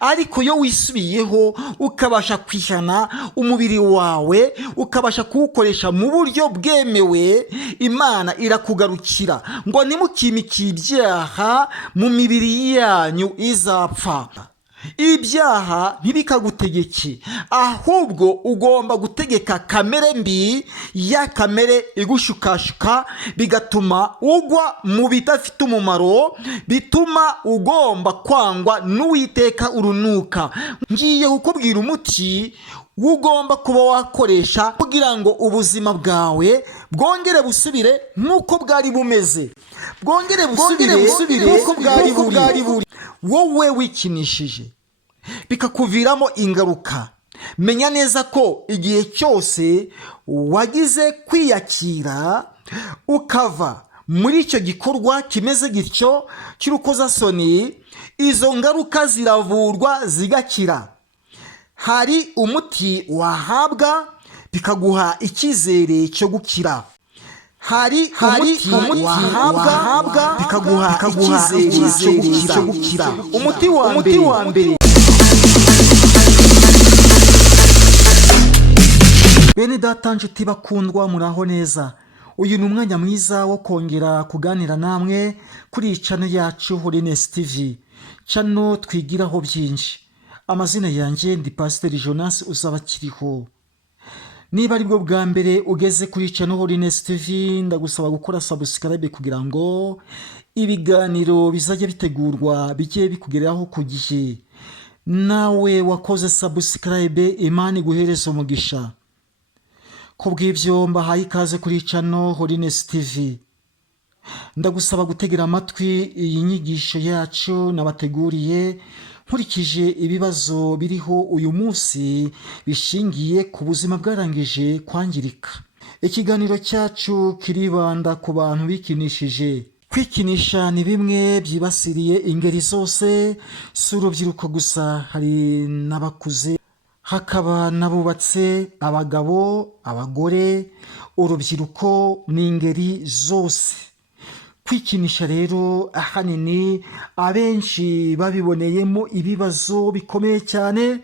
ariko iyo wisubiyeho ukabasha kwihana umubiri wawe ukabasha kuwukoresha mu buryo bwemewe, Imana irakugarukira ngo nimukimike ibyaha mu mibiri yanyu izapfa. Ibyaha ntibikagutegeke, ahubwo ugomba gutegeka kamere mbi, ya kamere igushukashuka bigatuma ugwa mu bidafite umumaro, bituma ugomba kwangwa n'Uwiteka urunuka. Ngiye kukubwira umuti ugomba kuba wakoresha kugira ngo ubuzima bwawe bwongere busubire nk'uko bwari bumeze, bwongere busubire nk'uko bwari buri. Wowe wikinishije bikakuviramo ingaruka, menya neza ko igihe cyose wagize kwiyakira ukava muri icyo gikorwa kimeze gityo cy'urukozasoni, izo ngaruka ziravurwa zigakira. Hari umuti wahabwa bikaguha icyizere cyo gukira. Hari umuti wahabwa bikaguha icyizere cyo gukira. Umuti wa mbere. Bene data nshuti bakundwa, muraho neza. Uyu ni umwanya mwiza wo kongera kuganira namwe kuri channel yacu Holiness TV, channel twigiraho byinshi. Amazina yanjye ndi Pastor Jonas uzabakiriho. Niba ari bwo bwa mbere ugeze kuri channel Holiness TV, ndagusaba gukora subscribe kugira ngo ibiganiro bizajya bitegurwa bijye bikugeraho ku gihe. Nawe wakoze subscribe, Imana iguhereze umugisha. Kubw'ibyo mbahaye ikaze kuri channel Holiness TV. Ndagusaba gutegera amatwi iyi nyigisho yacu nabateguriye nkurikije ibibazo biriho uyu munsi bishingiye ku buzima bwarangije kwangirika. Ikiganiro cyacu kiribanda ku bantu bikinishije. Kwikinisha ni bimwe byibasiriye ingeri zose, si urubyiruko gusa, hari n'abakuze, hakaba n'abubatse, abagabo, abagore, urubyiruko n'ingeri zose. Kwikinisha rero ahanini abenshi babiboneyemo ibibazo bikomeye cyane,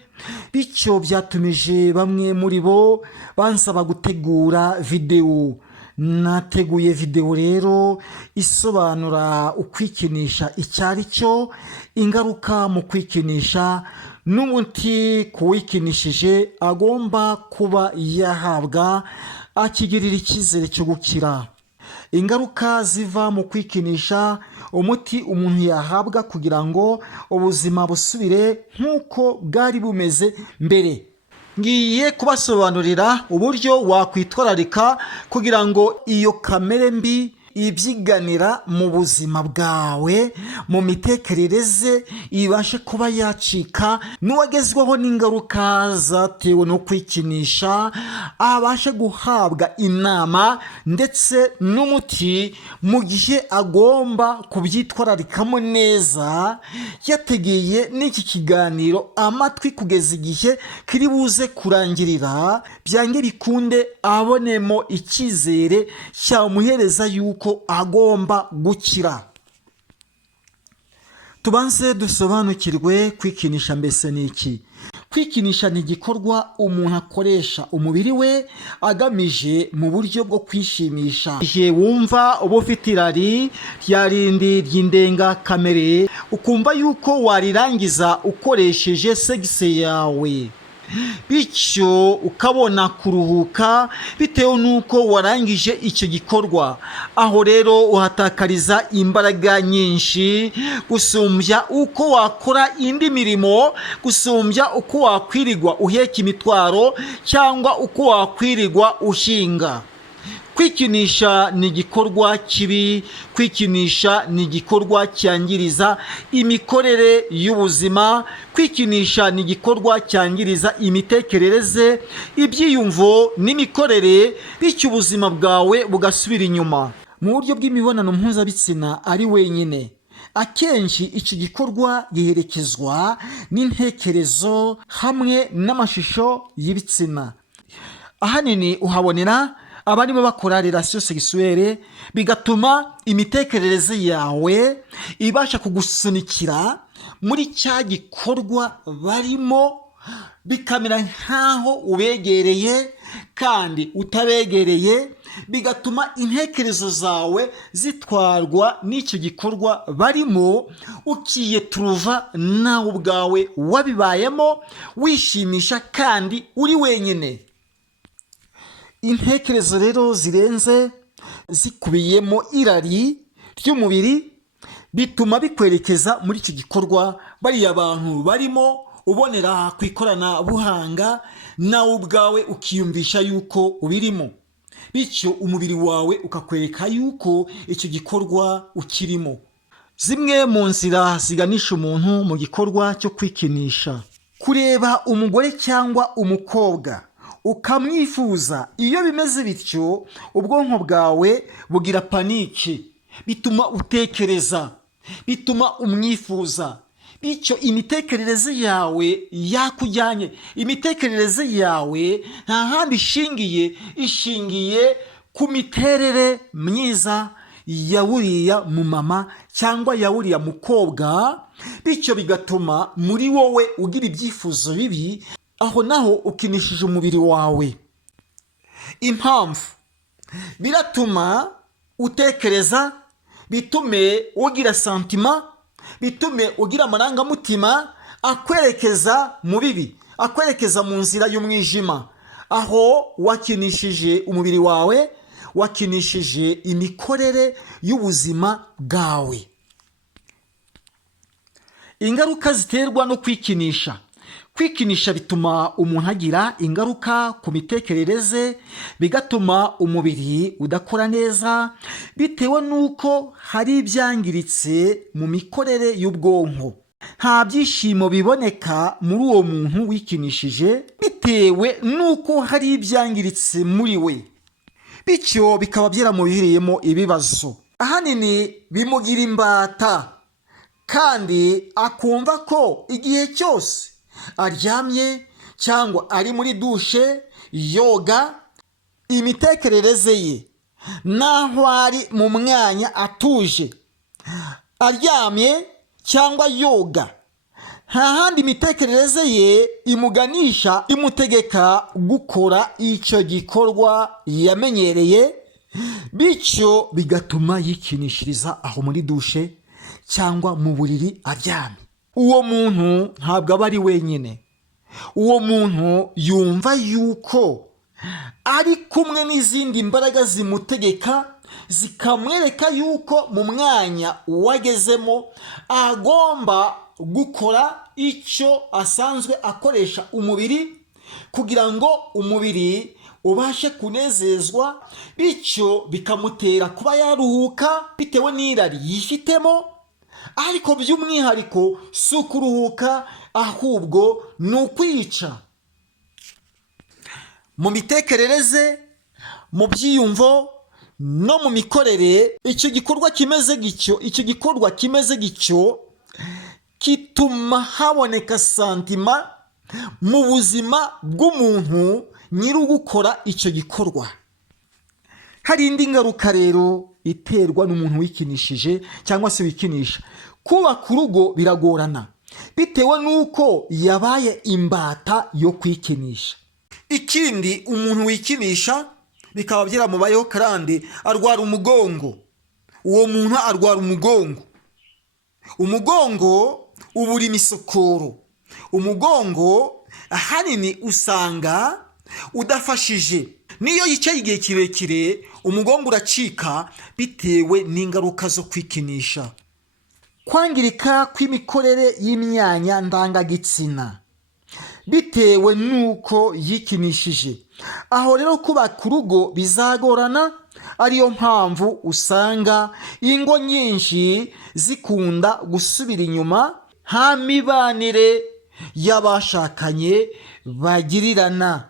bityo byatumije bamwe muri bo bansaba gutegura video. Nateguye video rero isobanura ukwikinisha icyo ari cyo, ingaruka mu kwikinisha, n'umuti kuwikinishije agomba kuba yahabwa akigirira icyizere cyo gukira. Ingaruka ziva mu kwikinisha, umuti umuntu yahabwa kugira ngo ubuzima busubire nk'uko bwari bumeze mbere. Ngiye kubasobanurira uburyo wakwitwararika kugira ngo iyo kamere mbi ibyiganira mu buzima bwawe, mu mitekerereze, ibashe kuba yacika, n'uwagezweho n'ingaruka zatewe no kwikinisha abashe guhabwa inama ndetse n'umuti mu gihe agomba kubyitwararikamo neza, yategeye n'iki kiganiro amatwi kugeza igihe kiri buze kurangirira, byange bikunde abonemo icyizere cyamuhereza yuko agomba gukira. Tubanze dusobanukirwe kwikinisha mbese ni iki. Kwikinisha ni igikorwa umuntu akoresha umubiri we agamije mu buryo bwo kwishimisha. Igihe wumva uba ufite irari rya rindi ry'indengakamere, ukumva yuko warirangiza ukoresheje segise yawe, bityo ukabona kuruhuka bitewe n'uko warangije icyo gikorwa. Aho rero uhatakariza imbaraga nyinshi gusumbya uko wakora indi mirimo, gusumbya uko wakwirirwa uheka imitwaro cyangwa uko wakwirirwa ushinga. Kwikinisha ni igikorwa kibi, kwikinisha ni igikorwa cyangiriza imikorere y'ubuzima, kwikinisha ni igikorwa cyangiriza imitekerereze, ibyiyumvo n'imikorere, bityo ubuzima bwawe bugasubira inyuma. Mu buryo bw'imibonano mpuzabitsina ari wenyine, akenshi iki gikorwa giherekezwa n'intekerezo hamwe n'amashusho y'ibitsina. Ahanini uhabonera abarimo bakora relation sexuelle, bigatuma imitekerereze yawe ibasha kugusunikira muri cya gikorwa barimo, bikamera nk'aho ubegereye kandi utabegereye, bigatuma intekerezo zawe zitwarwa n'icyo gikorwa barimo, ukiyetruva nawe ubwawe wabibayemo, wishimisha kandi uri wenyine. Intekerezo rero zirenze zikubiyemo irari ry'umubiri bituma bikwerekeza muri icyo gikorwa bariya abantu barimo, ubonera ku ikoranabuhanga, nawe ubwawe ukiyumvisha yuko ubirimo, bityo umubiri wawe ukakwereka yuko icyo gikorwa ukirimo. Zimwe mu nzira ziganisha umuntu mu gikorwa cyo kwikinisha: kureba umugore cyangwa umukobwa ukamwifuza. Iyo bimeze bityo, ubwonko bwawe bugira paniki, bituma utekereza, bituma umwifuza, bityo imitekerereze yawe yakujyanye. Imitekerereze yawe nta handi ishingiye ku miterere myiza ya buriya mumama cyangwa ya buriya mukobwa, bityo bigatuma muri wowe ugira ibyifuzo bibi, aho naho ukinishije umubiri wawe. Impamvu biratuma utekereza, bitume ugira santima, bitume ugira amarangamutima akwerekeza mu bibi, akwerekeza mu nzira y'umwijima, aho wakinishije umubiri wawe, wakinishije imikorere y'ubuzima bwawe. Ingaruka ziterwa no kwikinisha: kwikinisha bituma umuntu agira ingaruka ku mitekerereze, bigatuma umubiri udakora neza, bitewe n'uko hari ibyangiritse mu mikorere y'ubwonko. Nta byishimo biboneka muri uwo muntu wikinishije, bitewe n'uko hari ibyangiritse muri we, bityo bikaba byaramuviriyemo ibibazo. Ahanini bimugira imbata, kandi akumva ko igihe cyose aryamye cyangwa ari muri dushe yoga, imitekerereze ye naho ari mu mwanya atuje aryamye cyangwa yoga, nta handi imitekerereze ye imuganisha, imutegeka gukora icyo gikorwa yamenyereye, bityo bigatuma yikinishiriza aho muri dushe cyangwa mu buriri aryamye. Uwo muntu ntabwo aba ari wenyine. Uwo muntu yumva yuko ari kumwe n'izindi mbaraga zimutegeka, zikamwereka yuko mu mwanya wagezemo agomba gukora icyo asanzwe akoresha umubiri, kugira ngo umubiri ubashe kunezezwa, bityo bikamutera kuba yaruhuka bitewe n'irari yifitemo. Ariko by'umwihariko si ukuruhuka, ahubwo ni ukwica. Mu mitekerereze, mu byiyumvo no mu mikorere, icyo gikorwa kimeze gityo kituma haboneka santima mu buzima bw'umuntu nyiri gukora icyo gikorwa. Hari indi ngaruka rero iterwa n'umuntu wikinishije cyangwa se wikinisha. Kubaka urugo biragorana, bitewe n'uko yabaye imbata yo kwikinisha. Ikindi, umuntu wikinisha bikaba byaramubayeho kandi arwara umugongo. Uwo muntu arwara umugongo ubura imisokoro. Umugongo ahanini usanga udafashije, niyo yicaye igihe kirekire umugongo uracika, bitewe n'ingaruka zo kwikinisha. Kwangirika kw'imikorere y'imyanya ndangagitsina bitewe n'uko yikinishije. Aho rero kubaka urugo bizagorana, ariyo mpamvu usanga ingo nyinshi zikunda gusubira inyuma, nta mibanire y'abashakanye bagirirana,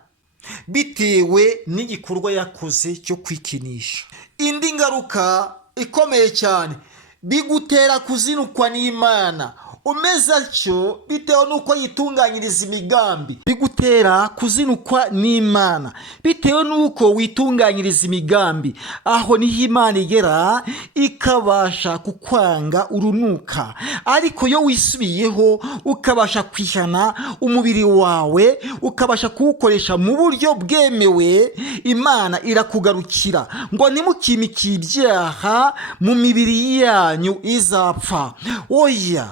bitewe n'igikorwa yakoze cyo kwikinisha. Indi ngaruka ikomeye cyane, bigutera kuzinukwa n'Imana, umeze atyo bitewe n'uko yitunganyiriza imigambi, bigutera kuzinukwa n'Imana bitewe n'uko witunganyiriza imigambi. Aho niho Imana igera ikabasha kukwanga urunuka. Ariko iyo wisubiyeho ukabasha kwihana umubiri wawe, ukabasha kuwukoresha mu buryo bwemewe, Imana irakugarukira ngo nimukimikiye ibyaha mu mibiri yanyu izapfa. Oya,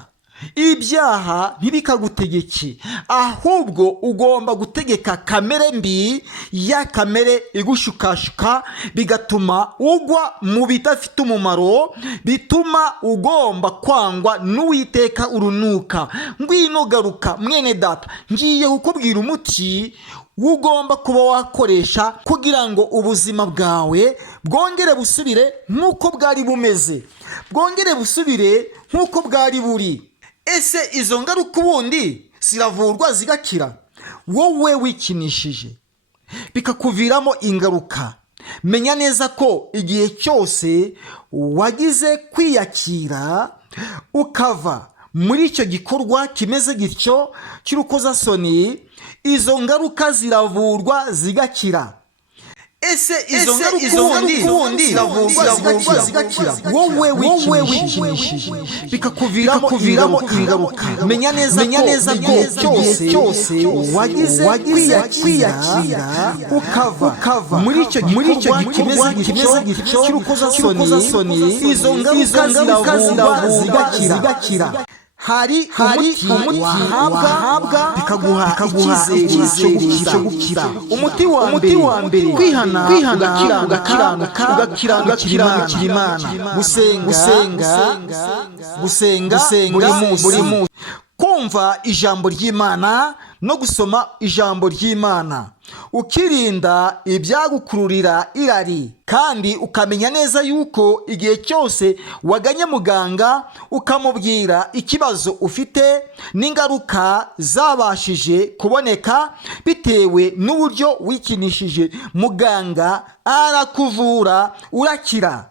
ibyaha ntibikagutegeke, ahubwo ugomba gutegeka kamere mbi, ya kamere igushukashuka bigatuma ugwa mu bidafite umumaro, bituma ugomba kwangwa n'Uwiteka urunuka. Ngwino garuka mwene data, ngiye kukubwira umuti ugomba kuba wakoresha kugira ngo ubuzima bwawe bwongere busubire nk'uko bwari bumeze, bwongere busubire nk'uko bwari buri. Ese izo ngaruka ubundi ziravurwa zigakira? Wowe wikinishije bikakuviramo ingaruka, menya neza ko igihe cyose wagize kwiyakira ukava muri icyo gikorwa kimeze gityo cy'urukozasoni, izo ngaruka ziravurwa zigakira. Ese izo ngaruka ubundi ziravurwa zigakira? Wowe wikinishije bikakuviramo ingaruka, menya neza ko igihe cyose wagize kwiyakira ukava muri icyo gikorwa kimeze gityo cy'urukozasoni, izo ngaruka ziravurwa zigakira. Hari umuti wahabwa bikaguha icyizere cyo gukira. Umuti wa mbere kwihana, ugakiranuka Imana, gusenga buri munsi, kumva ijambo ry'Imana no gusoma ijambo ry'Imana, ukirinda ibyagukururira irari, kandi ukamenya neza yuko igihe cyose waganye muganga ukamubwira ikibazo ufite n'ingaruka zabashije kuboneka bitewe n'uburyo wikinishije, muganga arakuvura urakira.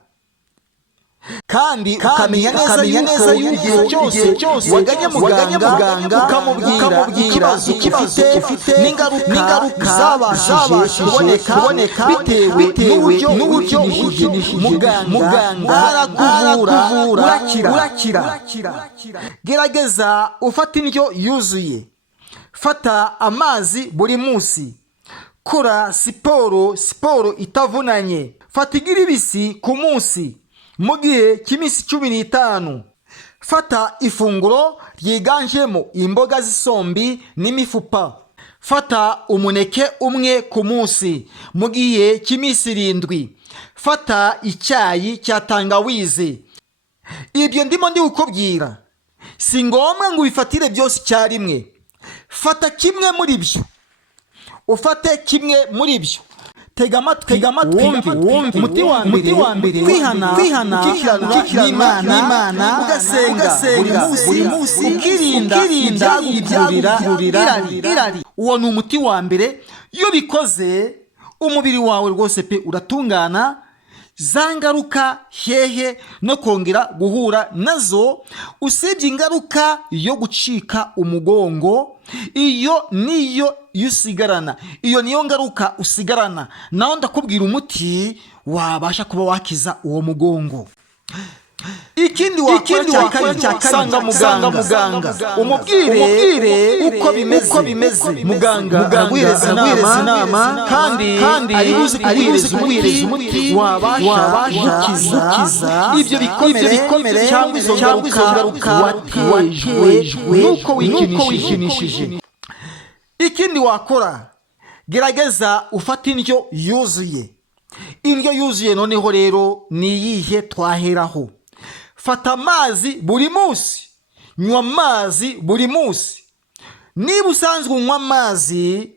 Kandi ukamenya neza yuko igihe cyose waganye muganga ukamubwira ikibazo ufite n'ingaruka zabashije kuboneka bitewe n'uburyo wikinishije, muganga arakuvura urakira. Gerageza ufate indyo yuzuye, fata amazi buri munsi, kora siporo itavunanye, fata igiribisi ku munsi mu gihe cy'iminsi 15. Fata ifunguro ryiganjemo imboga z'isombi n'imifupa. Fata umuneke umwe ku munsi mu gihe cy'iminsi 7. Fata icyayi cya tangawizi. Ibyo ndimo ndi si ngombwa ngo ubifatire byose icyarimwe. Fata kimwe muri byo, ufate kimwe muri byo. Tega amatwi wumve. Umuti wa mbere kwihana, ukikiranuka n'Imana, ugasenga buri munsi, ukirinda ibyagukururira irari. Uwo ni umuti wa mbere. Iyo bikoze, umubiri wawe rwose pe uratungana, za ngaruka hehe no kongera guhura nazo, usibye ingaruka yo gucika umugongo. Iyo niyo usigarana, iyo niyo ngaruka usigarana. Naho ndakubwira umuti wabasha kuba wakiza uwo mugongo. Ikindi wakora sanga muganga, umubwire uko bimeze. Muganga araguhereza inama, kandi aribuze umuti wabasha gukiza ibyo bikomere cyangwa izo ngaruka watejwe nuko wikinishije. Ikindi wakora, gerageza ufate indyo yuzuye. Indyo yuzuye noneho rero ni iyihe twaheraho? Fata amazi buri munsi, nywa amazi buri munsi. Niba usanzwe unywa amazi,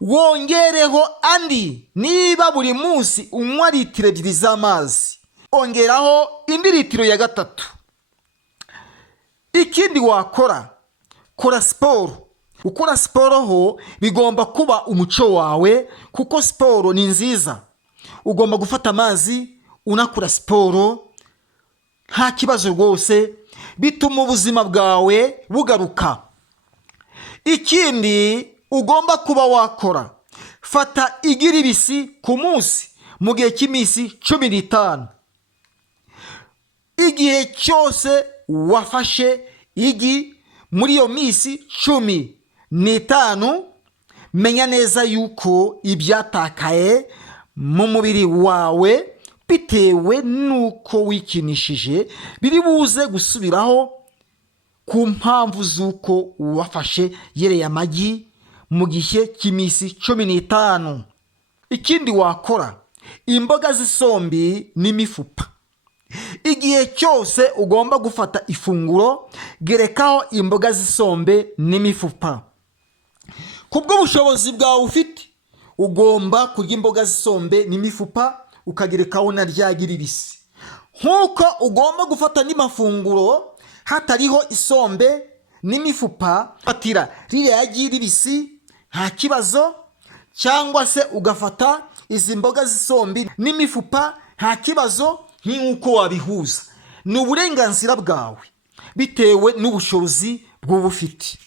wongereho andi. Niba buri munsi unywa litiro 2 z'amazi, ongeraho indi litiro ya 3. Ikindi wakora, kora siporo. Ukora siporo ho bigomba kuba umuco wawe, kuko siporo ni nziza. Ugomba gufata amazi unakora siporo, nta kibazo rwose. bituma ubuzima bwawe bugaruka. Ikindi ugomba kuba wakora, fata igi ribisi ku munsi mu gihe cy'iminsi 15. Igihe cyose wafashe igi muri iyo minsi 15, menya neza yuko ibyatakaye mu mubiri wawe bitewe nuko wikinishije biri buze gusubiraho ku mpamvu z'uko wafashe yereye amagi mu gihe cy'iminsi 15. Ikindi wakora, imboga z'isombe n'imifupa. Igihe cyose ugomba gufata ifunguro, gerekaho imboga z'isombe n'imifupa. Kubwo ubushobozi bwawe ufite, ugomba kurya imboga z'isombe n'imifupa ukagerekaho na rya gi ribisi. Nkuko ugomba gufata n'amafunguro hatariho isombe n'imifupa, fatira ririya gi ribisi nta kibazo, cyangwa se ugafata izi mboga z'isombe n'imifupa nta kibazo. Nk'uko wabihuza ni uburenganzira bwawe bitewe n'ubushobozi bw'uba ufite.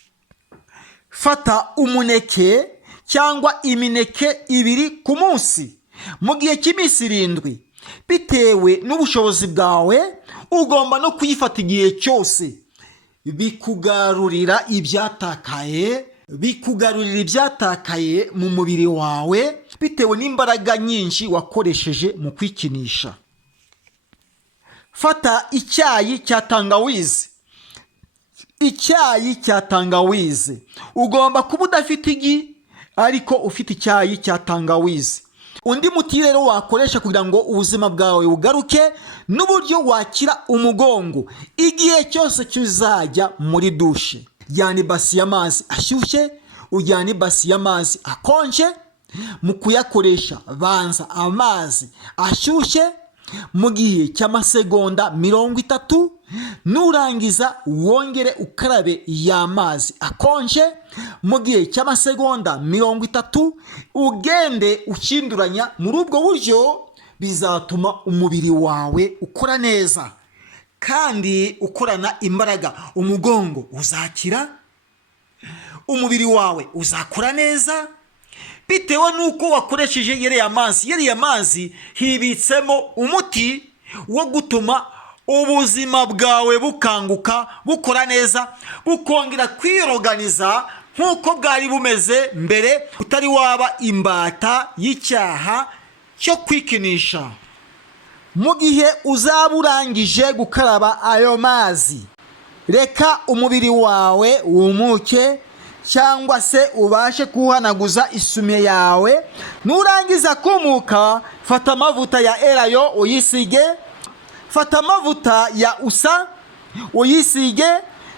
Fata umuneke cyangwa imineke 2 ku munsi mu gihe cy'iminsi 7. Bitewe n'ubushobozi bwawe ugomba no kuyifata igihe cyose. Bikugarurira ibyatakaye mu mubiri wawe bitewe n'imbaraga nyinshi wakoresheje mu kwikinisha. Fata icyayi cya tangawizi. Icyayi cya tangawizi ugomba kuba udafite igi ariko ufite icyayi cya tangawizi. Undi muti rero wakoresha kugira ngo ubuzima bwawe bugaruke, n'uburyo wakira umugongo igihe cyose cyuzajya muri dushe. Jyana ibasi y'amazi ashyushye, ujyana ibasi y'amazi akonje. Mu kuyakoresha banza amazi ashyushye mu gihe cy'amasegonda 30, nurangiza wongere ukarabe y'amazi akonje mu gihe cy'amasegonda 30, ugende ukinduranya. Muri ubwo buryo bizatuma umubiri wawe ukora neza kandi ukorana imbaraga. Umugongo uzakira, umubiri wawe uzakora neza bitewe nuko wakoresheje yereye amazi hibitsemo umuti wo gutuma ubuzima bwawe bukanguka, bukora neza, bukongera kwiroganiza nk'uko bwari bumeze mbere, utari waba imbata y'icyaha cyo kwikinisha. Mu gihe uzaba urangije gukaraba ayo mazi, reka umubiri wawe wumuke cyangwa se ubashe kuhanaguza isume yawe. Nurangiza kumuka, fata amavuta ya elayo uyisige, fata amavuta ya usa uyisige.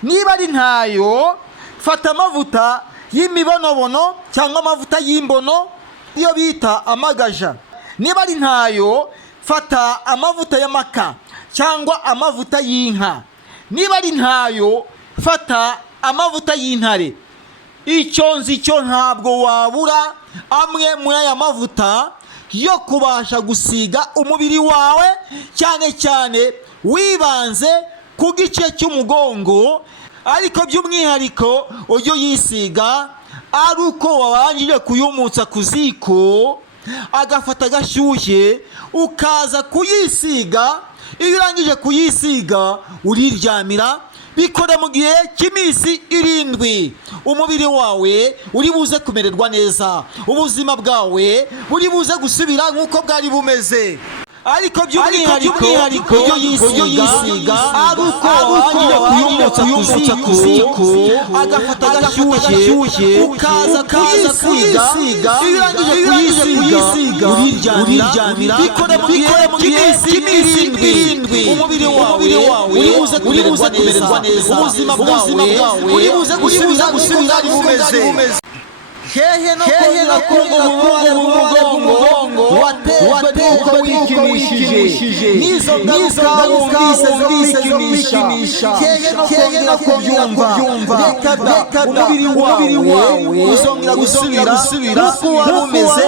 Niba ari ntayo, fata amavuta y'imibonobono cyangwa amavuta y'imbono iyo bita amagaja. Niba ari ntayo, fata amavuta y'amaka cyangwa amavuta y'inka. Niba ari ntayo, fata amavuta y'intare. Icyo nzi cyo ntabwo wabura amwe muri aya mavuta yo kubasha gusiga umubiri wawe, cyane cyane wibanze ku gice cy'umugongo, ariko by'umwihariko ujye uyisiga ari uko wabanjije kuyumutsa ku ziko, agafata agashyushye ukaza kuyisiga. Iyo urangije kuyisiga uriryamira. Bikora mu gihe cy'iminsi 7. Umubiri wawe uri buze kumererwa neza, ubuzima bwawe buri buze gusubira nk'uko bwari bumeze. Ariko by'umwihariko iyo yisiga ari uko wabanjije kuyumutsa ku ziko, agafata agashyushye ukaza kuyisiga. Iyo urangije kuyisiga uriryamira. Bikora mu gihe cy'iminsi 7. Umubiri wawe uri buze kumererwa neza, ubuzima bwawe buri buze gusubira nk'uko bwari bumeze. Hehe no kongera umugongo watejwe nuko wikinishije. Nizo ngaruka wumvise zo kwikinisha. Hehe no kongera kubyumva. Reka umubiri wawe uzongera gusubira uko wari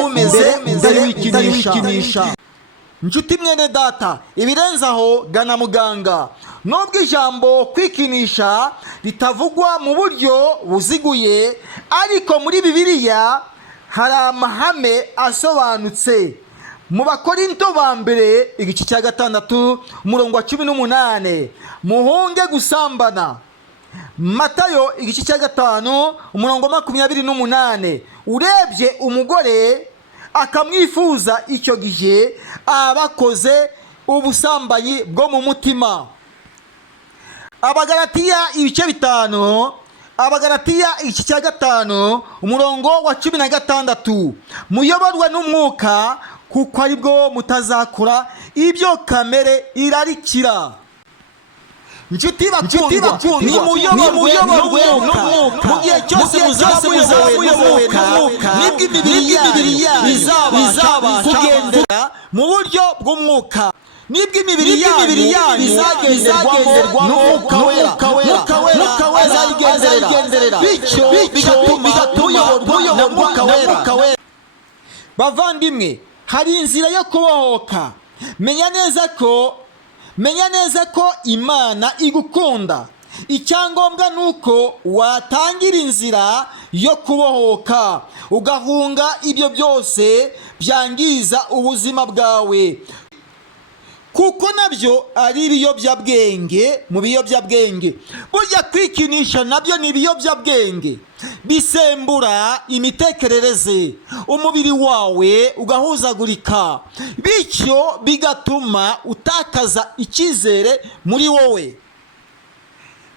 umeze mbere wikinisha. Nshuti mwene data, ibirenzaho gana muganga nubwo ijambo kwikinisha ritavugwa mu buryo buziguye, ariko muri Bibiliya hari amahame asobanutse. Mu Bakorinto ba mbere igice cya 6 umurongo wa 18, muhunge gusambana. Matayo igice cya 5 umurongo wa 28, urebye umugore akamwifuza, icyo gihe abakoze ubusambanyi bwo mu mutima. Abagalatiya ibice 5, Abagalatiya igice cya 5 umurongo wa 16, muyoborwe n'umwuka kuko aribwo mutazakora ibyo kamere irarikira. Inshuti bakundwa, ni muyoborwe n'umwuka. Mu gihe cyose muzayoborwa n'umwuka, nibwo imibiri yanyu izabasha kugendera mu buryo bw'umwuka. Nibwo imibiri yanyu izagenderwamo n'umwuka wera azayigenderera, bityo bigatuma muyoborwa na mwuka wera. Bavandimwe, hari inzira yo kubohoka. Menya neza ko Imana igukunda. Icyangombwa nuko watangira inzira yo kubohoka, ugahunga ibyo byose byangiza ubuzima bwawe, kuko nabyo ari ibiyobyabwenge. Mu biyobyabwenge, burya kwikinisha nabyo ni ibiyobyabwenge. Bisembura imitekerereze, umubiri wawe ugahuzagurika, bityo bigatuma utakaza icyizere muri wowe,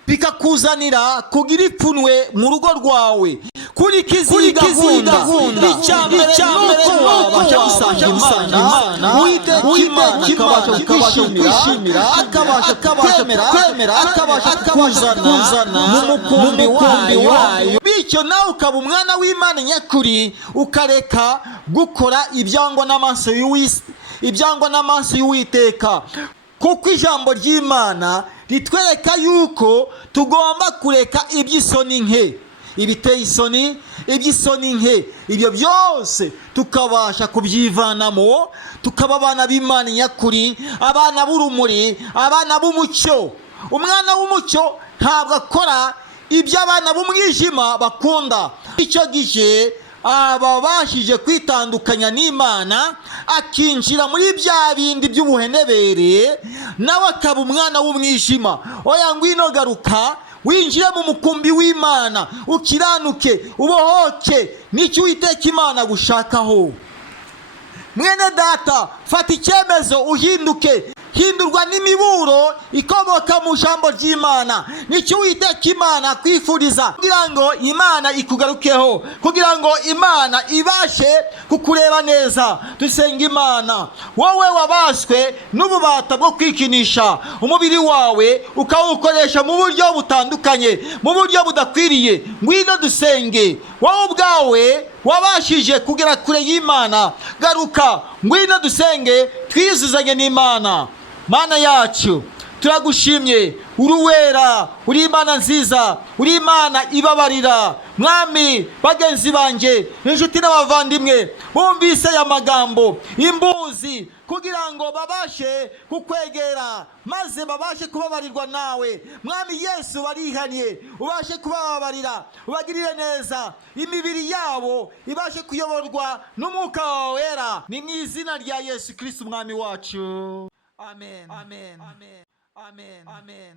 bikakuzanira kugira ipfunwe mu rugo rwawe. Kurikiza iyi gahunda, icyambere nuko wabasha gusanga Imana, Uwiteka Imana akabasha akabasha kwemera, akabasha kuzana mu mukumbi wayo, bityo nawe ukaba umwana w'Imana nyakuri, ukareka gukora ibyangwa n'amaso y'Uwiteka. Kuko ijambo ry'Imana ritwereka yuko tugomba kureka iby'isoni nke, ibiteye isoni, iby'isoni nke, ibyo byose tukabasha kubyivanamo, tukaba abana b'Imana nyakuri, abana b'urumuri, abana b'umucyo. Umwana w'umucyo ntabwo akora ibyo abana b'umwijima bakunda. Icyo gihe ababashije kwitandukanya n'Imana, akinjira muri bya bindi by'ubuhenebere, nawe akaba umwana w'umwijima. Oya, ngwino garuka, winjire mu mukumbi w'Imana, ukiranuke, ubohoke n'icyo Uwiteka Imana gushakaho. Mwene data, fata icyemezo uhinduke. Hindurwa n'imiburo ikomoka mu ijambo ry'Imana. Nicyo Uwiteka Imana kwifuriza, kugira ngo Imana ikugarukeho, kugira ngo Imana ibashe kukureba neza. Dusenga Imana. Wowe wabaswe n'ububata bwo kwikinisha umubiri wawe, ukawukoresha mu buryo butandukanye, mu buryo budakwiriye, ngwino dusenge. Wowe ubwawe wabashije kugera kure y'Imana, garuka, ngwino dusenge, twizuzanye n'Imana. Mana yacu, turagushimye, uri uwera, uri Imana nziza, uri Imana ibabarira. Mwami, bagenzi banjye, inshuti n'abavandimwe bumvise aya magambo, imbuzi, kugira ngo babashe kukwegera, maze babashe kubabarirwa nawe. Mwami Yesu, barihaniye, ubashe kubabarira, ubagirire neza, imibiri yabo ibashe kuyoborwa n'umwuka wawe wera. Ni mu izina rya Yesu Kristo umwami wacu. Amen. Amen. Amen. Amen. Amen.